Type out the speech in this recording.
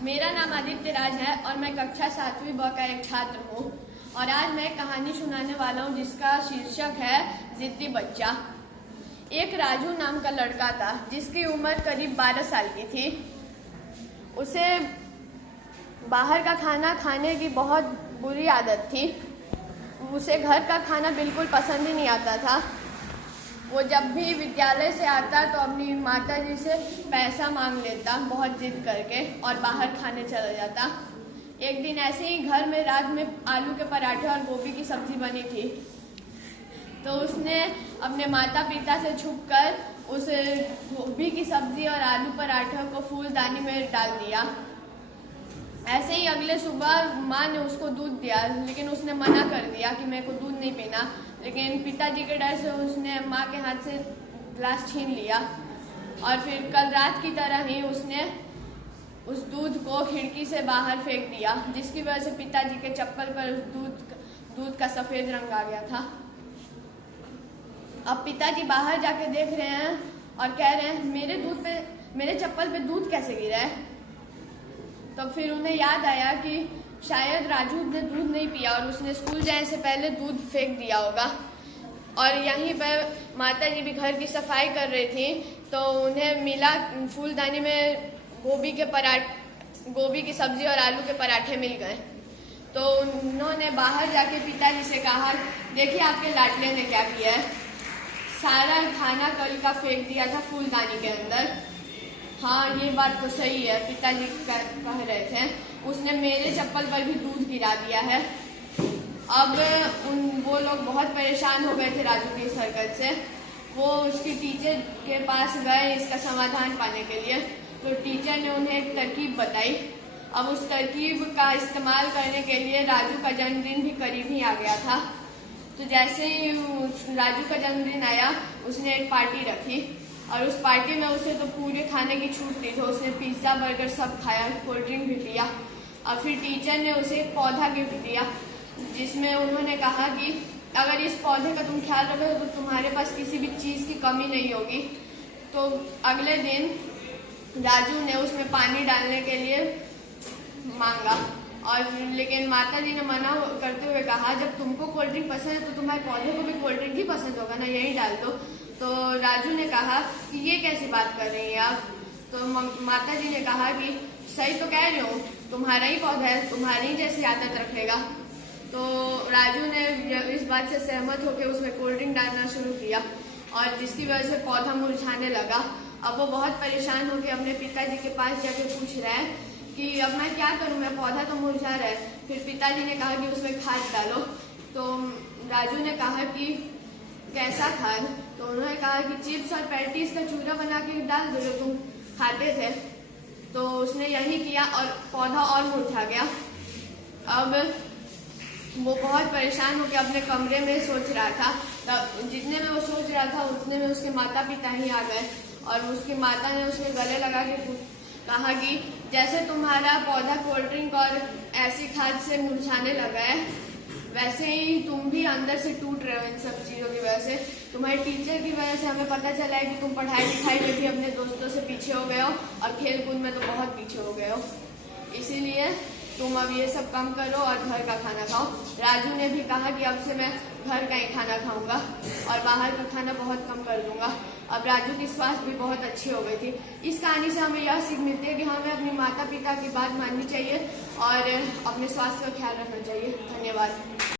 मेरा नाम आदित्य राज है और मैं कक्षा 7वीं ब का एक छात्र हूँ और आज मैं कहानी सुनाने वाला हूँ जिसका शीर्षक है जिद्दी बच्चा। एक राजू नाम का लड़का था जिसकी उम्र करीब 12 साल की थी। उसे बाहर का खाना खाने की बहुत बुरी आदत थी। उसे घर का खाना बिल्कुल पसंद ही नहीं आता था। वो जब भी विद्यालय से आता तो अपनी माताजी से पैसा मांग लेता बहुत जिद करके और बाहर खाने चला जाता। एक दिन ऐसे ही घर में रात में आलू के पराठे और गोभी की सब्जी बनी थी तो उसने अपने माता पिता से छुपकर उस गोभी की सब्जी और आलू पराठे को फूलदानी में डाल दिया। ऐसे ही अगले सुबह माँ ने उसको दूध दिया लेकिन उसने मना कर दिया कि मेरे को दूध नहीं पीना, लेकिन पिताजी के डर से उसने माँ के हाथ से गिलास छीन लिया और फिर कल रात की तरह ही उसने उस दूध को खिड़की से बाहर फेंक दिया, जिसकी वजह से पिताजी के चप्पल पर उस दूध का सफ़ेद रंग आ गया था। अब पिताजी बाहर जाके देख रहे हैं और कह रहे हैं मेरे चप्पल पे दूध कैसे गिरा है। तो फिर उन्हें याद आया कि शायद राजू ने दूध नहीं पिया और उसने स्कूल जाने से पहले दूध फेंक दिया होगा। और यहीं पर माताजी भी घर की सफाई कर रही थी तो उन्हें मिला फूलदानी में गोभी की सब्जी और आलू के पराठे मिल गए। तो उन्होंने बाहर जाके पिताजी से कहा, देखिए आपके लाडले ने क्या किया है, सारा खाना कल का फेंक दिया था फूलदानी के अंदर। हाँ, ये बात तो सही है, पिताजी कह रहे थे। उसने मेरे चप्पल पर भी दूध गिरा दिया है। अब वो लोग बहुत परेशान हो गए थे राजू की इस हरकत से। वो उसकी टीचर के पास गए इसका समाधान पाने के लिए। तो टीचर ने उन्हें एक तरकीब बताई। अब उस तरकीब का इस्तेमाल करने के लिए राजू का जन्मदिन भी करीब ही आ गया था। तो जैसे ही राजू का जन्मदिन आया उसने एक पार्टी रखी और उस पार्टी में उसे तो पूरे खाने की छूट दी। तो उसने पिज्ज़ा बर्गर सब खाया, कोल्ड ड्रिंक भी पिया और फिर टीचर ने उसे एक पौधा गिफ्ट दिया जिसमें उन्होंने कहा कि अगर इस पौधे का तुम ख्याल रखोगे तो तुम्हारे पास किसी भी चीज़ की कमी नहीं होगी। तो अगले दिन राजू ने उसमें पानी डालने के लिए मांगा और लेकिन माताजी ने मना करते हुए कहा, जब तुमको कोल्ड ड्रिंक पसंद है तो तुम्हारे पौधे को भी कोल्ड ड्रिंक ही पसंद होगा ना, यही डाल दो। तो राजू ने कहा कि ये कैसी बात कर रही हैं आप। तो माताजी ने कहा कि सही तो कह रही हूँ, तुम्हारा ही पौधा है, तुम्हारी ही जैसी आदत रखेगा। तो राजू ने इस बात से सहमत होकर उसमें कोल्ड ड्रिंक डालना शुरू किया और जिसकी वजह से पौधा मुरझाने लगा। अब वो बहुत परेशान होकर अपने पिताजी के पास जाके पूछ रहा है कि अब मैं क्या करूँ, मेरा पौधा तो मुरझा रहा है। फिर पिताजी ने कहा कि उसमें खाद डालो। तो राजू ने कहा कि कैसा खाद? तो उन्होंने कहा कि चिप्स और पैटीज का चूरा बना के डाल दो जो तुम खाते थे। तो उसने यही किया और पौधा और मुरझा गया। अब वो बहुत परेशान होकर अपने कमरे में सोच रहा था। जितने में वो सोच रहा था उतने में उसके माता पिता ही आ गए और उसकी माता ने उसके गले लगा के कहा कि जैसे तुम्हारा पौधा कोल्ड ड्रिंक और ऐसी खाद से मुरझाने लगा है वैसे ही तुम भी अंदर से टूट रहे हो इन सब चीज़ों की वजह से। तुम्हारे टीचर की वजह से हमें पता चला है कि तुम पढ़ाई लिखाई में भी अपने दोस्तों से पीछे हो गए हो और खेल कूद में तो बहुत पीछे हो गए हो। इसीलिए तुम अब ये सब कम करो और घर का खाना खाओ। राजू ने भी कहा कि अब से मैं घर का ही खाना खाऊंगा और बाहर का खाना बहुत कम कर दूंगा। अब राजू की स्वास्थ्य भी बहुत अच्छी हो गई थी। इस कहानी से हमें यह सीख मिलती है कि हमें अपनी माता पिता की बात माननी चाहिए और अपने स्वास्थ्य का ख्याल रखना चाहिए। धन्यवाद।